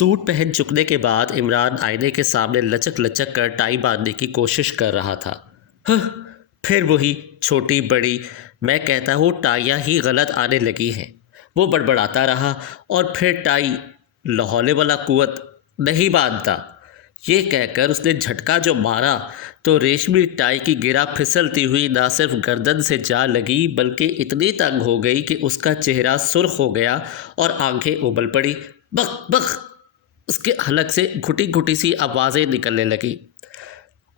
Suit پہن چکنے کے بعد عمران آئینے کے سامنے لچک لچک کر ٹائی باندھنے کی کوشش کر رہا تھا۔ پھر وہی چھوٹی بڑی، میں کہتا ہوں ٹائیاں ہی غلط آنے لگی ہیں، وہ بڑبڑاتا رہا اور پھر ٹائی لاحول ولا قوت نہیں باندھتا، یہ کہہ کر اس نے جھٹکا جو مارا تو ریشمی ٹائی کی گرہ پھسلتی ہوئی نہ صرف گردن سے جا لگی بلکہ اتنی تنگ ہو گئی کہ اس کا چہرہ سرخ ہو گیا اور آنکھیں ابل پڑی۔ بخ بخ، اس کے حلق سے گھٹی گھٹی سی آوازیں نکلنے لگیں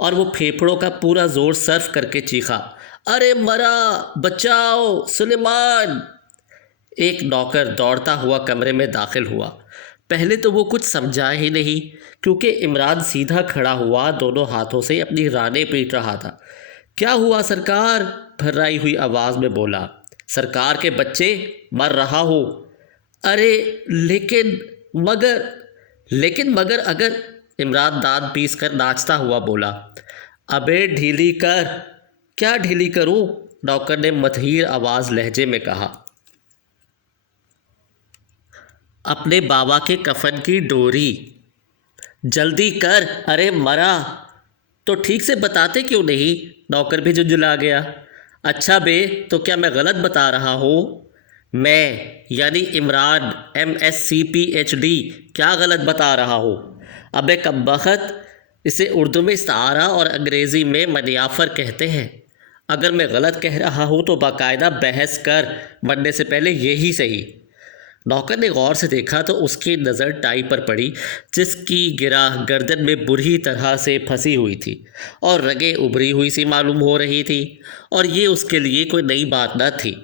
اور وہ پھیپھڑوں کا پورا زور صرف کر کے چیخا، ارے مرا، بچاؤ سلیمان! ایک نوکر دوڑتا ہوا کمرے میں داخل ہوا۔ پہلے تو وہ کچھ سمجھا ہی نہیں کیونکہ عمران سیدھا کھڑا ہوا دونوں ہاتھوں سے اپنی رانیں پیٹ رہا تھا۔ کیا ہوا سرکار؟ بھرائی ہوئی آواز میں بولا۔ سرکار کے بچے، مر رہا ہوں۔ ارے لیکن مگر اگر، عمران دانت پیس کر ناچتا ہوا بولا۔ ابے ڈھیلی کر۔ کیا ڈھیلی کروں؟ نوکر نے مدھیر آواز لہجے میں کہا۔ اپنے بابا کے کفن کی ڈوری جلدی کر۔ ارے مرا، تو ٹھیک سے بتاتے کیوں نہیں؟ نوکر بھی جھنجھلا گیا۔ اچھا بے، تو کیا میں غلط بتا رہا ہوں؟ میں یعنی عمران MSc PhD کیا غلط بتا رہا ہوں؟ ابے کمبخت، اسے اردو میں استعارہ اور انگریزی میں منیافر کہتے ہیں۔ اگر میں غلط کہہ رہا ہوں تو باقاعدہ بحث کر، مرنے سے پہلے یہی صحیح۔ نوکر نے غور سے دیکھا تو اس کی نظر ٹائی پر پڑی جس کی گرہ گردن میں بری طرح سے پھنسی ہوئی تھی اور رگیں ابھری ہوئی سی معلوم ہو رہی تھی، اور یہ اس کے لیے کوئی نئی بات نہ تھی۔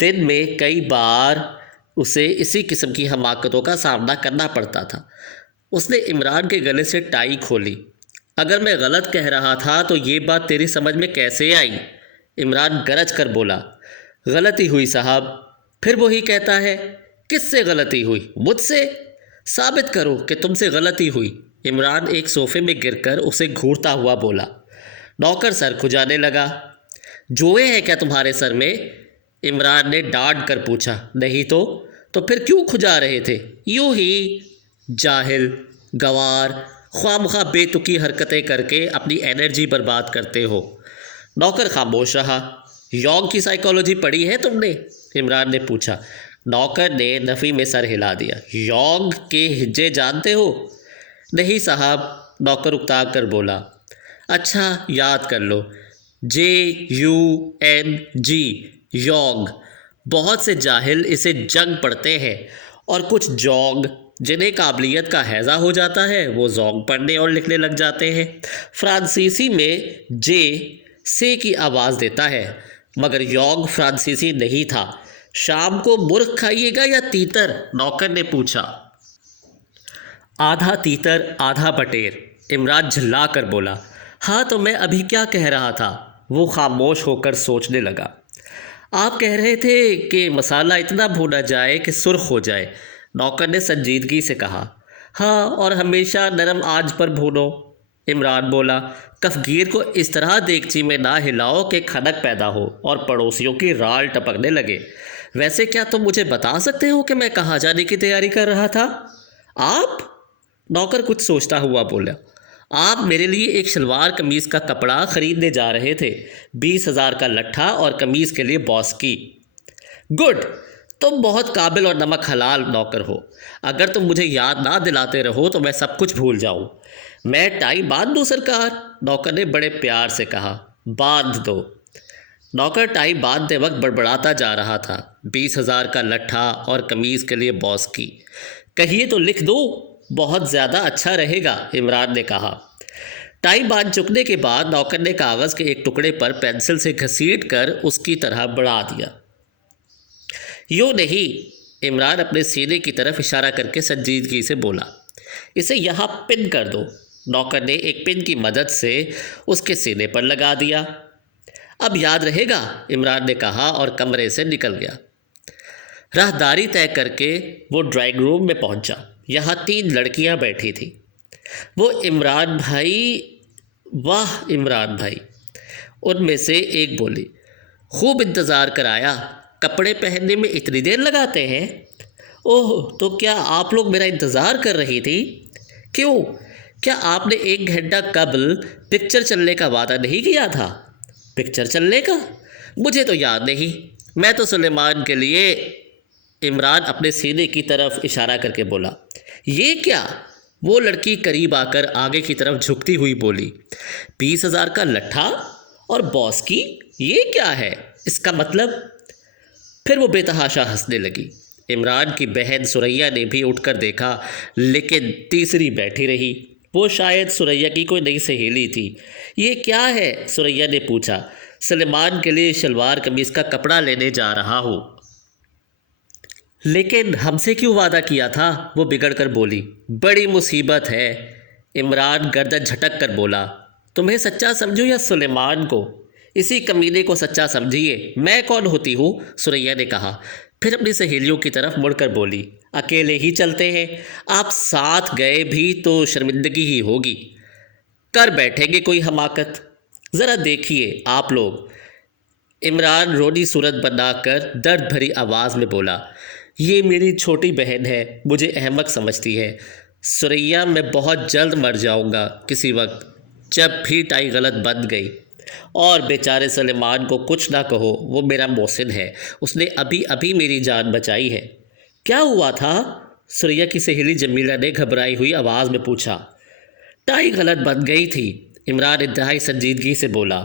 دن میں کئی بار اسے اسی قسم کی حماقتوں کا سامنا کرنا پڑتا تھا۔ اس نے عمران کے گلے سے ٹائی کھولی۔ اگر میں غلط کہہ رہا تھا تو یہ بات تیری سمجھ میں کیسے آئی؟ عمران گرج کر بولا۔ غلطی ہوئی صاحب۔ پھر وہی کہتا ہے۔ کس سے غلطی ہوئی؟ مجھ سے؟ ثابت کرو کہ تم سے غلطی ہوئی۔ عمران ایک صوفے میں گر کر اسے گھورتا ہوا بولا۔ نوکر سر کھجانے لگا۔ جوئیں ہیں کیا تمہارے سر میں؟ عمران نے ڈانٹ کر پوچھا۔ نہیں تو پھر کیوں کھجا رہے تھے؟ یوں ہی۔ جاہل، گوار، خواہ مخواہ بے تکی حرکتیں کر کے اپنی انرجی برباد کرتے ہو۔ نوکر خاموش رہا۔ یونگ کی سائیکالوجی پڑھی ہے تم نے؟ عمران نے پوچھا۔ نوکر نے نفی میں سر ہلا دیا۔ یونگ کے ہجے جانتے ہو؟ نہیں صاحب، نوکر اکتا کر بولا۔ اچھا یاد کر لو، JUNG، یونگ۔ بہت سے جاہل اسے جنگ پڑھتے ہیں اور کچھ جونگ، جنہیں قابلیت کا ہیضہ ہو جاتا ہے وہ زونگ پڑھنے اور لکھنے لگ جاتے ہیں۔ فرانسیسی میں جے سے کی آواز دیتا ہے، مگر یونگ فرانسیسی نہیں تھا۔ شام کو مرغ کھائیے گا یا تیتر؟ نوکر نے پوچھا۔ آدھا تیتر آدھا بٹیر، عمران جھلا کر بولا۔ ہاں تو میں ابھی کیا کہہ رہا تھا؟ وہ خاموش ہو کر سوچنے لگا۔ آپ کہہ رہے تھے کہ مسالہ اتنا بھونا جائے کہ سرخ ہو جائے، نوکر نے سنجیدگی سے کہا۔ ہاں، اور ہمیشہ نرم آنچ پر بھونو، عمران بولا۔ کفگیر کو اس طرح دیگچی میں نہ ہلاؤ کہ کھنک پیدا ہو اور پڑوسیوں کی رال ٹپکنے لگے۔ ویسے کیا تم مجھے بتا سکتے ہو کہ میں کہاں جانے کی تیاری کر رہا تھا؟ آپ؟ نوکر کچھ سوچتا ہوا بولا۔ آپ میرے لیے ایک شلوار قمیض کا کپڑا خریدنے جا رہے تھے، 20,000 کا لٹھا اور قمیض کے لیے باس کی۔ گڈ، تم بہت قابل اور نمک حلال نوکر ہو۔ اگر تم مجھے یاد نہ دلاتے رہو تو میں سب کچھ بھول جاؤں۔ میں ٹائی باندھ دوں سرکار؟ نوکر نے بڑے پیار سے کہا۔ باندھ دو۔ نوکر ٹائی باندھتے وقت بڑبڑاتا جا رہا تھا۔ 20,000 کا لٹھا اور قمیض کے لیے باس کی، کہیے تو لکھ دو، بہت زیادہ اچھا رہے گا، عمران نے کہا۔ ٹائی باندھ چکنے کے بعد نوکر نے کاغذ کے ایک ٹکڑے پر پینسل سے گھسیٹ کر اس کی طرح بڑھا دیا۔ یوں نہیں، عمران اپنے سینے کی طرف اشارہ کر کے سنجیدگی سے بولا۔ اسے یہاں پن کر دو۔ نوکر نے ایک پن کی مدد سے اس کے سینے پر لگا دیا۔ اب یاد رہے گا، عمران نے کہا اور کمرے سے نکل گیا۔ راہداری طے کر کے وہ ڈرائنگ روم میں پہنچا۔ یہاں 3 لڑکیاں بیٹھی تھیں۔ وہ عمران بھائی، واہ عمران بھائی، ان میں سے ایک بولی۔ خوب انتظار کرایا، کپڑے پہننے میں اتنی دیر لگاتے ہیں؟ اوہ، تو کیا آپ لوگ میرا انتظار کر رہی تھی؟ کیوں؟ کیا آپ نے 1 گھنٹہ قبل پکچر چلنے کا وعدہ نہیں کیا تھا؟ پکچر چلنے کا؟ مجھے تو یاد نہیں۔ میں تو سلیمان کے لیے۔ عمران اپنے سینے کی طرف اشارہ کر کے بولا۔ یہ کیا؟ وہ لڑکی قریب آ کر آگے کی طرف جھکتی ہوئی بولی۔ 20,000 کا لٹھا؟ اور باس کی؟ یہ کیا ہے؟ اس کا مطلب؟ پھر وہ بے تحاشا ہنسنے لگی۔ عمران کی بہن ثریا نے بھی اٹھ کر دیکھا، لیکن تیسری بیٹھی رہی۔ وہ شاید ثریا کی کوئی نئی سہیلی تھی۔ یہ کیا ہے؟ ثریا نے پوچھا۔ سلیمان کے لیے شلوار قمیض کا کپڑا لینے جا رہا ہوں۔ لیکن ہم سے کیوں وعدہ کیا تھا؟ وہ بگڑ کر بولی۔ بڑی مصیبت ہے۔ عمران گردن جھٹک کر بولا۔ تمہیں سچا سمجھوں یا سلیمان کو؟ اسی کمینے کو سچا سمجھیے۔ میں کون ہوتی ہوں؟ ثریا نے کہا۔ پھر اپنی سہیلیوں کی طرف مڑ کر بولی۔ اکیلے ہی چلتے ہیں؟ آپ ساتھ گئے بھی تو شرمندگی ہی ہوگی۔ کر بیٹھیں گے کوئی حماقت۔ ذرا دیکھیے آپ لوگ۔ عمران رونی صورت بنا کر درد بھری آواز میں بولا۔ یہ میری چھوٹی بہن ہے، مجھے احمق سمجھتی ہے۔ ثریا، میں بہت جلد مر جاؤں گا کسی وقت، جب بھی ٹائی غلط بن گئی۔ اور بیچارے سلیمان کو کچھ نہ کہو، وہ میرا محسن ہے، اس نے ابھی ابھی میری جان بچائی ہے۔ کیا ہوا تھا؟ ثریا کی سہیلی جمیلہ نے گھبرائی ہوئی آواز میں پوچھا۔ ٹائی غلط بن گئی تھی، عمران انتہائی سنجیدگی سے بولا۔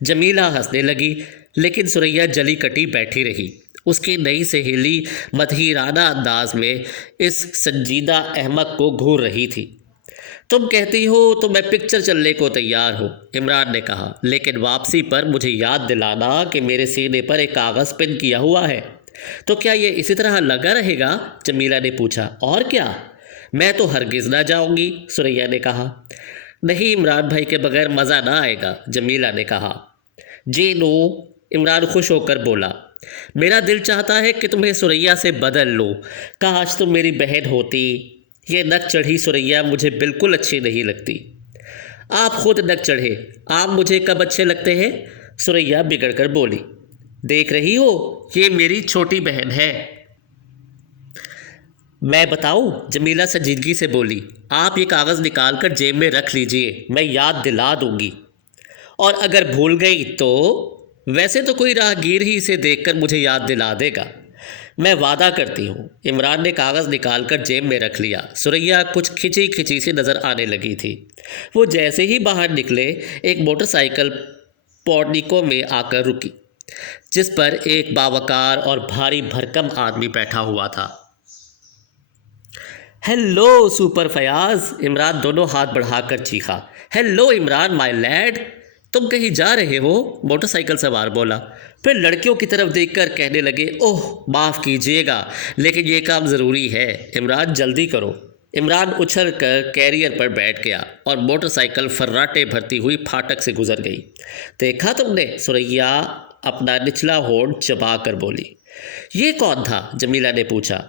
جمیلہ ہنسنے لگی، لیکن ثریا جلی کٹی بیٹھی رہی۔ اس کی نئی سہیلی مدہیرانہ انداز میں اس سنجیدہ احمق کو گھور رہی تھی۔ تم کہتی ہو تو میں پکچر چلنے کو تیار ہوں، عمران نے کہا، لیکن واپسی پر مجھے یاد دلانا کہ میرے سینے پر ایک کاغذ پن کیا ہوا ہے۔ تو کیا یہ اسی طرح لگا رہے گا؟ جمیلہ نے پوچھا۔ اور کیا؟ میں تو ہرگز نہ جاؤں گی، ثریا نے کہا۔ نہیں، عمران بھائی کے بغیر مزہ نہ آئے گا، جمیلہ نے کہا۔ جی نو، عمران خوش ہو کر بولا۔ میرا دل چاہتا ہے کہ تمہیں ثریا سے بدل لوں، کاش تم میری بہن ہوتی۔ یہ نک چڑھی ثریا مجھے بالکل اچھی نہیں لگتی۔ آپ خود نک چڑھے، آپ مجھے کب اچھے لگتے ہیں؟ ثریا بگڑ کر بولی۔ دیکھ رہی ہو، یہ میری چھوٹی بہن ہے۔ میں بتاؤں؟ جمیلہ سنجیدگی سے بولی۔ آپ یہ کاغذ نکال کر جیب میں رکھ لیجئے، میں یاد دلا دوں گی۔ اور اگر بھول گئی تو؟ ویسے تو کوئی راہگیر ہی اسے دیکھ کر مجھے یاد دلا دے گا۔ میں وعدہ کرتی ہوں۔ عمران نے کاغذ نکال کر جیب میں رکھ لیا۔ ثریا کچھ کھچی کھچی سی نظر آنے لگی تھی۔ وہ جیسے ہی باہر نکلے، ایک موٹر سائیکل پورنیکو میں آ کر رکی، جس پر ایک باوقار اور بھاری بھرکم آدمی بیٹھا ہوا تھا۔ ہیلو سپر فیاض، عمران دونوں ہاتھ بڑھا کر چیخا۔ ہیلو عمران مائی لیڈ، تم کہیں جا رہے ہو؟ موٹر سائیکل سوار بولا۔ پھر لڑکیوں کی طرف دیکھ کر کہنے لگے، اوہ معاف کیجیے گا، لیکن یہ کام ضروری ہے، عمران جلدی کرو۔ عمران اچھل کر کیریئر پر بیٹھ گیا اور موٹر سائیکل فراٹے بھرتی ہوئی پھاٹک سے گزر گئی۔ دیکھا تم نے؟ ثریا اپنا نچلا ہونٹ چبا کر بولی۔ یہ کون تھا؟ جمیلہ نے پوچھا۔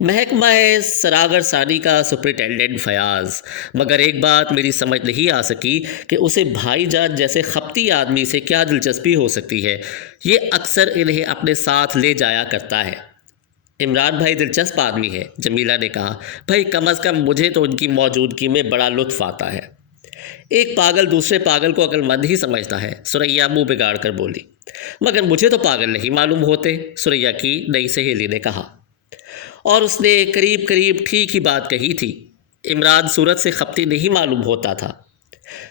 محکمہ سراغر ثانی کا سپرنٹینڈنٹ فیاض، مگر ایک بات میری سمجھ نہیں آ سکی کہ اسے بھائی جان جیسے خپتی آدمی سے کیا دلچسپی ہو سکتی ہے۔ یہ اکثر انہیں اپنے ساتھ لے جایا کرتا ہے۔ عمران بھائی دلچسپ آدمی ہے، جمیلہ نے کہا۔ بھائی کم از کم مجھے تو ان کی موجودگی میں بڑا لطف آتا ہے۔ ایک پاگل دوسرے پاگل کو عقل مند ہی سمجھتا ہے، ثریا منہ بگاڑ کر بولی۔ مگر مجھے تو پاگل نہیں معلوم ہوتے، ثریا کی نئی سہیلی نے کہا۔ اور اس نے قریب قریب ٹھیک ہی بات کہی تھی۔ عمران صورت سے خپتی نہیں معلوم ہوتا تھا۔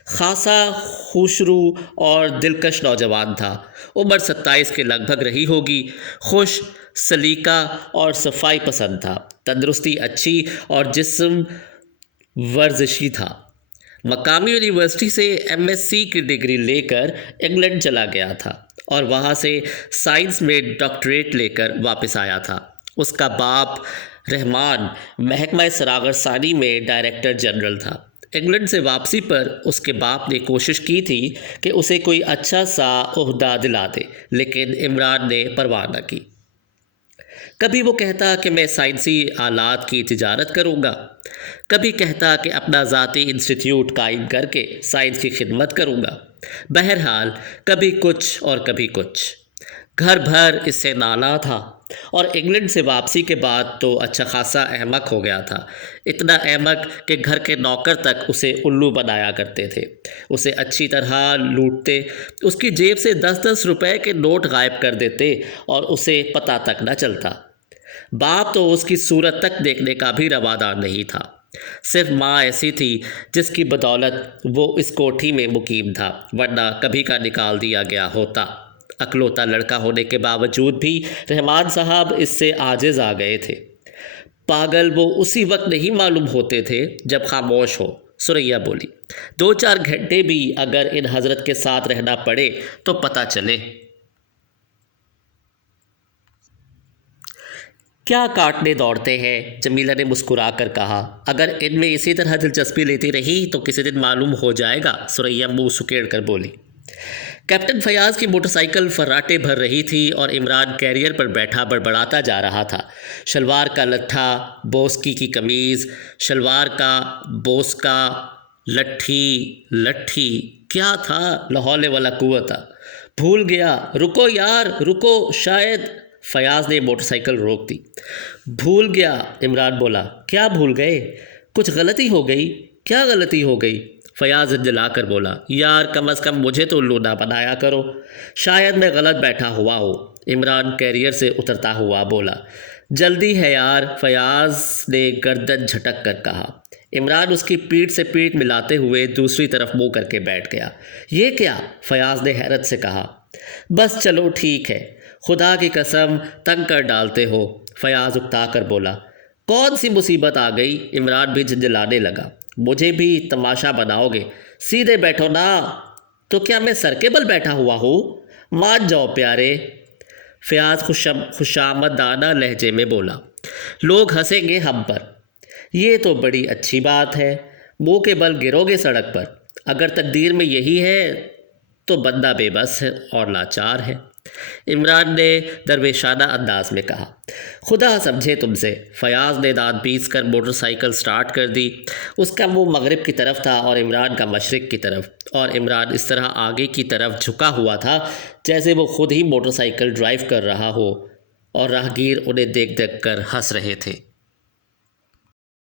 خاصا خوشرو اور دلکش نوجوان تھا، عمر 27 کے لگ بھگ رہی ہوگی، خوش سلیقہ اور صفائی پسند تھا، تندرستی اچھی اور جسم ورزشی تھا۔ مقامی یونیورسٹی سے MSc کی ڈگری لے کر انگلینڈ چلا گیا تھا اور وہاں سے سائنس میں ڈاکٹریٹ لے کر واپس آیا تھا۔ اس کا باپ رحمان محکمہ سراغر ثانی میں ڈائریکٹر جنرل تھا۔ انگلینڈ سے واپسی پر اس کے باپ نے کوشش کی تھی کہ اسے کوئی اچھا سا عہدہ دلا دے، لیکن عمران نے پرواہ نہ کی۔ کبھی وہ کہتا کہ میں سائنسی آلات کی تجارت کروں گا، کبھی کہتا کہ اپنا ذاتی انسٹیٹیوٹ قائم کر کے سائنس کی خدمت کروں گا۔ بہرحال کبھی کچھ اور کبھی کچھ۔ گھر بھر اس سے نالا تھا۔ اور انگلینڈ سے واپسی کے بعد تو اچھا خاصا احمق ہو گیا تھا، اتنا احمق کہ گھر کے نوکر تک اسے الو بنایا کرتے تھے، اسے اچھی طرح لوٹتے، اس کی جیب سے 10-10 روپے کے نوٹ غائب کر دیتے اور اسے پتہ تک نہ چلتا۔ باپ تو اس کی صورت تک دیکھنے کا بھی روادار نہیں تھا، صرف ماں ایسی تھی جس کی بدولت وہ اس کوٹھی میں مقیم تھا، ورنہ کبھی کا نکال دیا گیا ہوتا۔ اکلوتا لڑکا ہونے کے باوجود بھی رحمان صاحب اس سے عاجز آ گئے تھے۔ پاگل وہ اسی وقت نہیں معلوم ہوتے تھے جب خاموش ہو، سریا بولی۔ 2-4 گھنٹے بھی اگر ان حضرت کے ساتھ رہنا پڑے تو پتہ چلے۔ کیا کاٹنے دوڑتے ہیں، جمیلہ نے مسکرا کر کہا۔ اگر ان میں اسی طرح دلچسپی لیتی رہی تو کسی دن معلوم ہو جائے گا، سریا منہ سکیڑ کر بولی۔ کیپٹن فیاض کی موٹر سائیکل فراٹے بھر رہی تھی اور عمران کیریئر پر بیٹھا بڑبڑاتا جا رہا تھا۔ شلوار کا لٹھا، بوسکی کی قمیض، شلوار کا بوسکا، لٹھی کیا تھا، لا حول ولا قوت، بھول گیا، رکو یار رکو، شاید۔ فیاض نے موٹر سائیکل روک دی۔ بھول گیا، عمران بولا۔ کیا بھول گئے؟ کچھ غلطی ہو گئی؟ کیا غلطی ہو گئی؟ فیاض جلا کر بولا۔ یار کم از کم مجھے تو الو نہ بنایا کرو، شاید میں غلط بیٹھا ہوا ہوں، عمران کیریئر سے اترتا ہوا بولا۔ جلدی ہے یار، فیاض نے گردن جھٹک کر کہا۔ عمران اس کی پیٹھ سے پیٹھ ملاتے ہوئے دوسری طرف منہ کر کے بیٹھ گیا۔ یہ کیا؟ فیاض نے حیرت سے کہا۔ بس چلو ٹھیک ہے، خدا کی قسم تنگ کر ڈالتے ہو، فیاض اکتا کر بولا۔ کون سی مصیبت آ گئی؟ عمران بھی جھنجھلانے لگا۔ مجھے بھی تماشا بناؤ گے؟ سیدھے بیٹھو نا۔ تو کیا میں سر کے بل بیٹھا ہوا ہوں؟ مان جاؤ پیارے، فیاض خوشامدانہ لہجے میں بولا۔ لوگ ہنسیں گے ہم پر، یہ تو بڑی اچھی بات ہے، منہ کے بل گرو گے سڑک پر۔ اگر تقدیر میں یہی ہے تو بندہ بے بس ہے اور لاچار ہے، عمران نے درویشانہ انداز میں کہا۔ خدا سمجھے تم سے، فیاض نے دانت پیس کر موٹر سائیکل سٹارٹ کر دی۔ اس کا منہ مغرب کی طرف تھا اور عمران کا مشرق کی طرف، اور عمران اس طرح آگے کی طرف جھکا ہوا تھا جیسے وہ خود ہی موٹر سائیکل ڈرائیو کر رہا ہو اور راہگیر انہیں دیکھ دیکھ کر ہنس رہے تھے۔